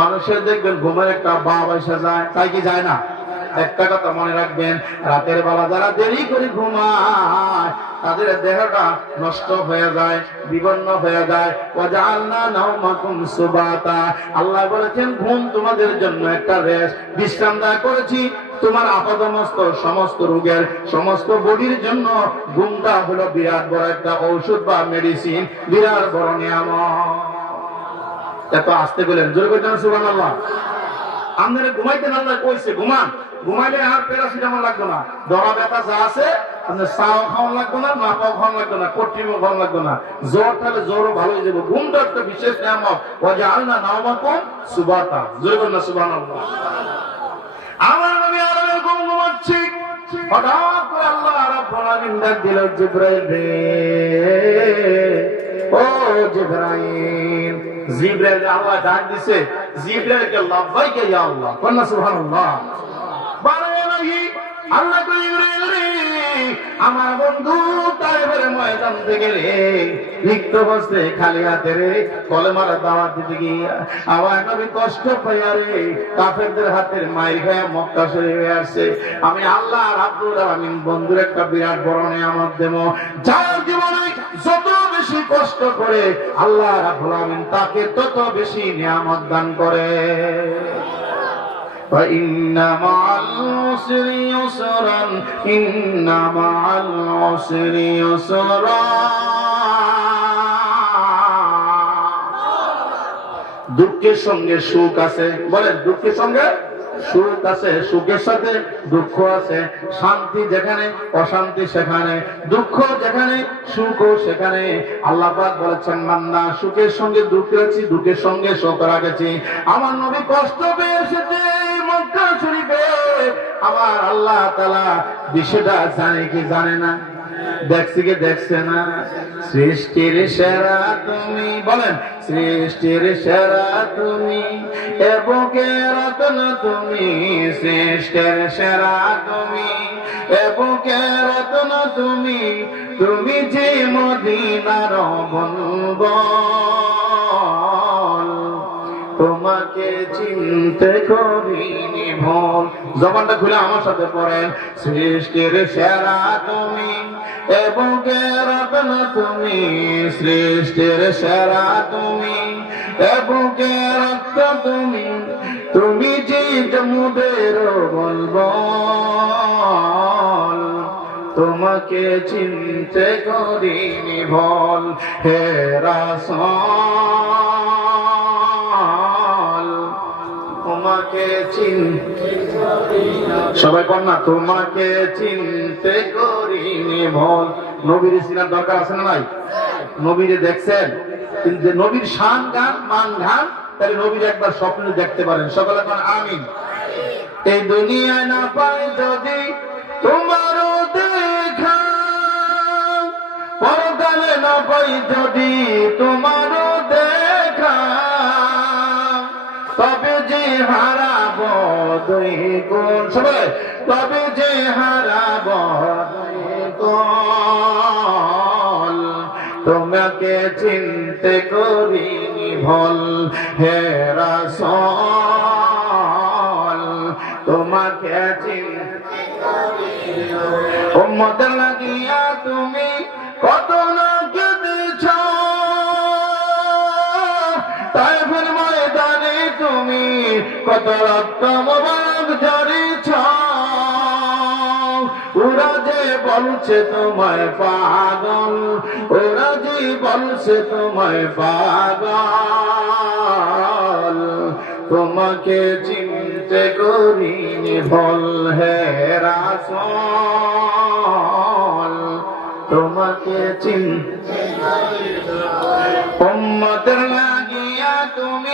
মানুষের দেখবেন ঘুমের একটা বাপ এসে যায়। তাই কি যায় না? একটা কথা মনে রাখবেন, রাতের বেলা যারা দেরি করে ঘুমায়, তাদের দেহটা নষ্ট হয়ে যায় বিপন্ন হয়ে যায়। আল্লাহ বলেছেন, ঘুম তোমাদের জন্য একটা রেস্ট বিশ্রাম দেয়া করেছি, তোমার আপাদমস্ত সমস্ত রোগের, সমস্ত বডির জন্য ঘুমটা হলো বিরাট বড় একটা ঔষধ বা মেডিসিন বিরাট বড় নিয়ামক এত আসতে গেলেন জোরে করছেন সুবহানাল্লাহ। আপনারা ঘুমাইতে না আল্লাহ কইছে, ঘুমান। ঘুমাইলে আর প্যারাসিটামল লাগবে না। দরা ব্যথা যা আছে লাগবে না নাপাও খাওয়া লাগবে না খাওয়া লাগবে না। একটা বিশেষ নিয়ামক ও যে আলনা নামাকুম সুবাতা। জোরে বলুন না, সুবহানাল্লাহ। আমার হঠাৎ আল্লাহ দিল জিব্রাইল ও জিব্রাইল। জিব্রাইল আল্লাহ ডাক দিছে ইয়া আল্লাহ। সুবহানাল্লাহ। আল্লাহ কই রে? আমার বন্ধু তাইবের ময়দান থেকে রে বসতে খালি হাতে রে, কলেমার দাওয়াত দিতে গিয়ে আমার নবী কষ্ট পাইয়া রে, কাফেরদের হাতের মায়ের খায়া মক্কা শরীফে আসছে। আমি আল্লাহ রাব্বুল আলামিন বন্ধুর একটা বিরাট বড় নিয়ামত দেব। বেশি কষ্ট করে আল্লাহ রাব্বুল আলামিন তাকে তত বেশি নিয়ামত দান করে فإن مع العسر يسرا إن مع العسر يسرا দুঃখের সঙ্গে সুখ আছে বলেন দুঃখের সঙ্গে সুখ আছে, সুখের সাথে দুঃখ আছে, শান্তি যেখানে, অশান্তি সেখানে, দুঃখ যেখানে, সুখ সেখানে। আল্লাহ বলেছেন, মান্না, সুখের সঙ্গে দুঃখ রাখছি দুঃখের সঙ্গে সুখ রাখেছি। আমার নবী কষ্ট পেয়ে এসেছে মক্কা শরীফে। আমার আল্লাহ তাআলা বিষয়টা জানে কি জানে না? দেখছি দেখছে না। সৃষ্টির সেরা তুমি, বলেন, সৃষ্টির সেরা তুমি এবকে রতন তুমি, সৃষ্টির সেরা তুমি এবকে রতন তুমি তুমি যে মদিনার বলবল তোমাকে চিনতে করিনি ভুল। জবানটা খুলে আমার সাথে পড়েন। সৃষ্টির সেরা তুমি এবং রত্ন তুমি, সৃষ্টির সেরা তুমি। এবং রত্ন তুমি তুমি যে জমুদের বলব তোমাকে চিনতে করিনি ভল হে রাসল। তোমাকে সবাই কর না তোমাকে চিনতে করিনি ভল নবীর সিনার দরকার আছে না নাই? নবীরে দেখছেন? কিন্তু নবীর শান গান, মান গান, তাহলে নবীর একবার স্বপ্নে দেখতে পারেন। সকালে কোন আমিন। এই দুনিয়ায় না পাই যদি তোমারও দেখা, পরকালে না পাই যদি তোমারও হারাব দুই গুণ সবাই, তবে যে হারাব তোমাকে চিনতে করিনি ভল, হে রাসল। তোমাকে চিনতে উম্মতের লাগিয়া তুমি কত না কেঁদেছ তাই তুমি কত রক্ত মোবারক ঝরেছ ওরা যে বলছে তোমায় পাগল, ওরা যে বলছে তোমায় পাগল, তোমাকে চিনতে করিনি ভল হে রাসল, তোমাকে চিনতে উম্মতের লাগিয়া তুমি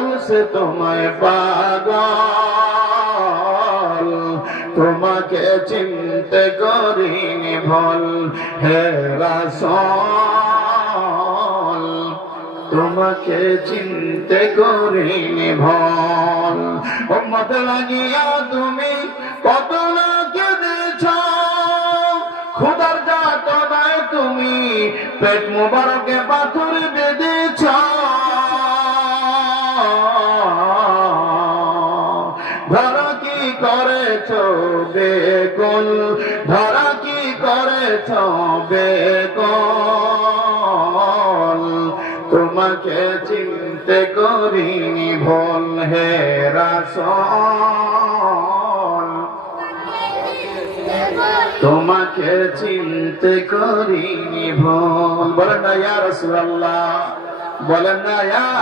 যে বলছে তোমায় পাগল। তোমাকে চিনতে করিনি ভল, হে রাসল। তোমাকে চিনতে করিনি ভল। উম্মত লাগিয়া তুমি কত না কেঁদেছ। খুদার নাই তুমি পেট মুবারকে পাথর বেঁধেছ। তোমাকে চিনতে করিনি ভুল হে রাসল। তোমাকে চিনতে করিনি ভুল। বলেন না, ইয়া রাসূলুল্লাহ। বলেন না, ইয়া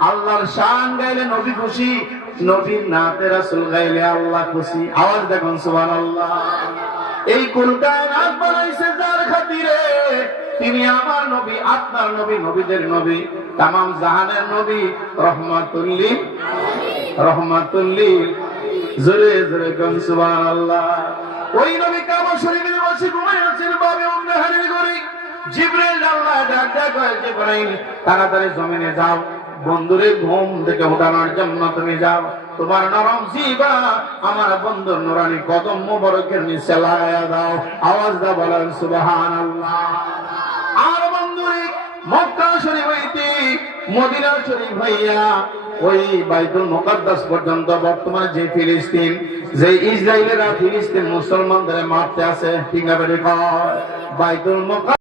আল্লাহর শান গাইলে নবী খুশি, নবীর নাতে রাসূল গাইলে আল্লাহ খুশি। আওয়াজ দেখুন, সুবহানাল্লাহ। এই কুল কায়নাত বানাইছে যার খাতিরে তিনি আমার নবী, আপনার নবী, নবীদের নবী, তামাম জাহানের নবী। রহমাতুল্লিল রহমাতুল্লিল জোরে জোরে কম সুবহানাল্লাহ। ওই নবী কাবা শরীফের বসে ঘুমাই আছেন বাবে আল্লাহ করে, জিব্রাইল, তাড়াতাড়ি জমিনে যাও। বন্ধুরে ঘুম থেকে উঠানোর জন্য তুমি যাও। তোমার নরম জিবা আমার বন্ধুর নুরানি কদম মুবারকের নিচে লাগায়া দাও। আওয়াজ দা বলেন সুবহানাল্লাহ। আর বন্ধুরে মক্কা শরীফ হইতে মদিনা শরীফ হইয়া ওই বাইতুল মুকাদ্দাস পর্যন্ত বর্তমানে যে ফিলিস্তিন, যে ইসরায়েলেরা ফিলিস্তিন মুসলমানদের মারতে আছে ঠিক বাইতুল মুকাদ্দাস